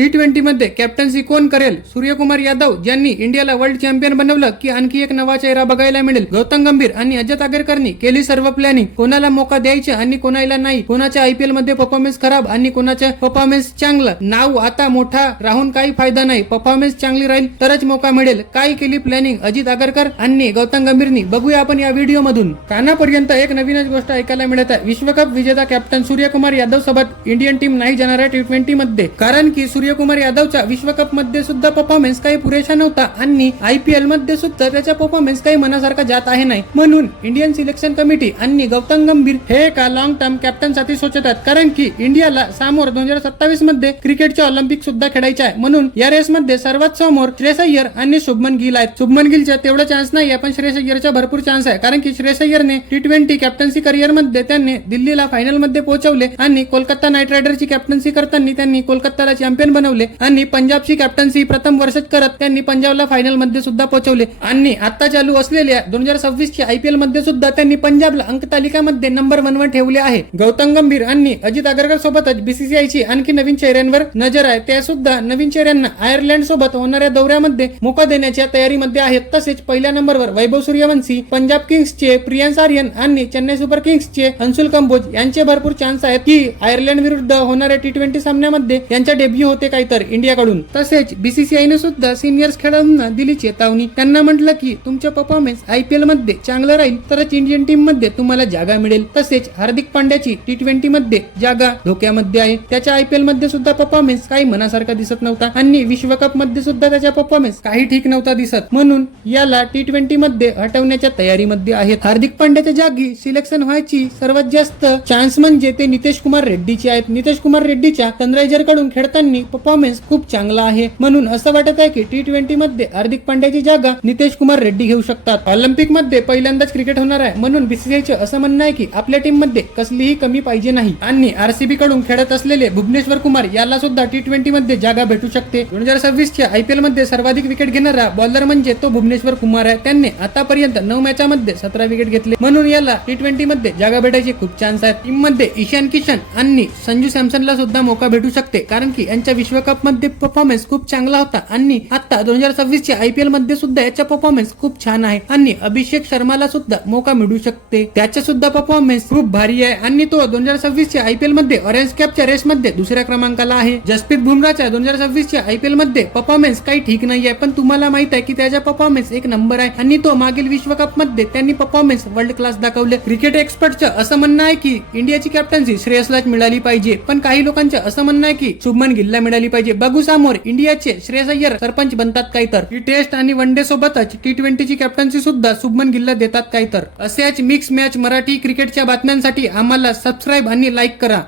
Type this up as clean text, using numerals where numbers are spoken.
T20 मध्ये captaincy कोण करेल? सूर्यकुमार यादव ज्यांनी इंडियाला वर्ल्ड चॅम्पियन बनवलं की आणखी एक नवा चेहरा बघायला मिळेल. गौतम गंभीर आणि अजय आगरकरनी केली सर्व प्लॅनिंग. कोणाला मौका द्यायचा आणि कोणाला नाही. कोणाच्या IPL मध्ये परफॉर्मन्स खराब आणि कोणाच्या परफॉर्मन्स चांगला. नाव आता मोठा राहून काही फायदा नाही. परफॉर्मन्स चांगली राहील तरच मौका मिळेल. काय केली प्लॅनिंग अजित आगरकर आणि गौतम गंभीरनी बघूया आपण या व्हिडिओ मधून. कानापर्यंत एक नवीनच गोष्ट ऐकायला मिळत आहे. विश्वकप विजेता कॅप्टन सूर्यकुमार यादव सोबत इंडियन टीम नाही जाणार आहे T20 मध्ये, कारण की सूर्यकुमार यादवचा विश्वकप मध्ये सुद्धा परफॉर्मन्स काही पुरेसा नव्हता आणि IPL मध्ये सुद्धा त्याचा परफॉर्मन्स काही मनासारखा जात आहे नाही. म्हणून इंडियन सिलेक्शन कमिटी आणि गौतम गंभीर हे एका लॉंग टर्म कॅप्टन साठी सोचतात, कारण की इंडियाला समोर 2027 मध्ये क्रिकेटचे ऑलिम्पिक सुद्धा खेळायचे आहे. म्हणून या रेस मध्ये सर्वात समोर श्रेयस अय्यर आणि शुभमन गिल आहेत. शुभमन गिलचा तेवढा चान्स नाही पण श्रेयस अय्यरचा भरपूर चान्स आहे, कारण की श्रेयस अय्यरने T20 कॅप्टन्सी करिअर मध्ये त्यांनी दिल्लीला फायनल मध्ये पोहोचवले आणि कोलकाता नाईट रायडरची कॅप्टन्सी करताना त्यांनी कोलकाताला चॅम्पियन बनवले आणि पंजाबची कॅप्टन्सी प्रथम वर्षात करत त्यांनी पंजाबला फायनल मध्ये सुद्धा पोहोचवले आणि आता चालू असलेल्या 2026 च्या IPL मध्ये सुद्धा त्यांनी पंजाबला अंकतालिकामध्ये नंबर 1 वर ठेवले आहे. गौतम गंभीर आणि अजित आगरकर सोबतच BCCI ची आणखी नवीन चेहऱ्यांवर नजर आहे. त्या सुद्धा नवीन चेहऱ्यांना आयर्लंड सोबत होणाऱ्या दौऱ्यामध्ये मौका देण्याच्या तयारीमध्ये आहेत. तसेच पहिल्या नंबरवर वैभव सूर्यवंशी, पंजाब किंग्सचे प्रियांश आर्यन आणि चेन्नई सुपर किंग्सचे अंशुल कंबोज यांचे भरपूर चान्स आहेत की आयर्लंड विरुद्ध होणाऱ्या T20 सामन्यामध्ये यांचा डेब्यू होते काही तर इंडियाकडून. तसेच BCCI ने सुद्धा सिनियर्स खेळाडूंना दिली चेतावणी. त्यांना म्हटलं की तुमचा परफॉर्मन्स IPL मध्ये चांगला राहील तरच इंडियन टीम मध्ये तुम्हाला जागा मिळेल. तसेच हार्दिक पांड्याची T20 मध्ये जागा धोक्यामध्ये आहे. त्याच्या IPL मध्ये सुद्धा परफॉर्मन्स काही मनासारखा दिसत नव्हता आणि विश्वकप मध्ये सुद्धा त्याचा परफॉर्मन्स काही ठीक नव्हता दिसत. म्हणून याला T20 मध्ये हटवण्याच्या तयारीमध्ये आहेत. हार्दिक पांड्याच्या जागी सिलेक्शन व्हायची सर्वात जास्त चान्स म्हणजे ते नितेश कुमार रेड्डीचे आहेत. नितेश कुमार रेड्डीच्या सनरायझर कडून खेळताना परफॉर्मन्स खूप चांगला आहे. म्हणून असं वाटत आहे की T20 मध्ये हार्दिक पांड्याची जागा नितेश कुमार रेड्डी घेऊ शकतात. ऑलिम्पिक मध्ये पहिल्यांदाच क्रिकेट होणार आहे, म्हणून BCCI चे असं म्हणणं आहे की आपल्या टीम मध्ये कसलीही कमी पाहिजे नाही आणि RCB कडून खेळत असलेले भुवनेश्वर कुमार याला सुद्धा T20 मध्ये जागा भेटू शकते. 2026 च्या IPL मध्ये सर्वाधिक विकेट घेणारा बॉलर म्हणजे तो भुवनेश्वर कुमार आहे. त्यांनी आतापर्यंत 9 मॅचांमध्ये 17 विकेट घेतले, म्हणून याला T20 मध्ये जागा भेटायचे खूप चान्स आहेत. टीम मध्ये ईशान किशन आणि संजू सॅमसनला सुद्धा मौका भेटू शकते, कारण की यांच्या विश्वकप मध्ये परफॉर्मन्स खूप चांगला होता आणि आता 2026 च्या IPL मध्ये सुद्धा याचा परफॉर्मन्स खूप छान आहे आणि अभिषेक शर्माला सुद्धा मौका मिळू शकते. त्याचा सुद्धा परफॉर्मन्स खूप भारी आहे आणि तो 2026 च्या IPL मध्ये ऑरेंज कॅपच्या रेस मध्ये दुसऱ्या क्रमांकाला आहे. जसप्रीत बुमराहच्या 2026 च्या IPL मध्ये परफॉर्मन्स काही ठीक नाही आहे, पण तुम्हाला माहित आहे की त्याचा परफॉर्मन्स एक नंबर आहे आणि तो मागील विश्वकप मध्ये त्यांनी परफॉर्मन्स वर्ल्ड क्लास दाखवले. क्रिकेट एक्सपर्टचं असं म्हणणं आहे की इंडियाची कॅप्टन्सी श्रेयसलाच मिळाली पाहिजे, पण काही लोकांचं असं म्हणणं आहे की शुभमन गिलला मिळाली पाहिजे. बघू समोर इंडियाचे श्रेयस अय्यर सरपंच बनतात काही तर. टेस्ट आणि वन डे सोबतच T20 ची कॅप्टन्सी सुद्धा शुभमन गिलला देतात काही तर. अशाच मिक्स मॅच मराठी क्रिकेटच्या बातम्यांसाठी आम्हाला सबस्क्राईब आणि लाईक करा.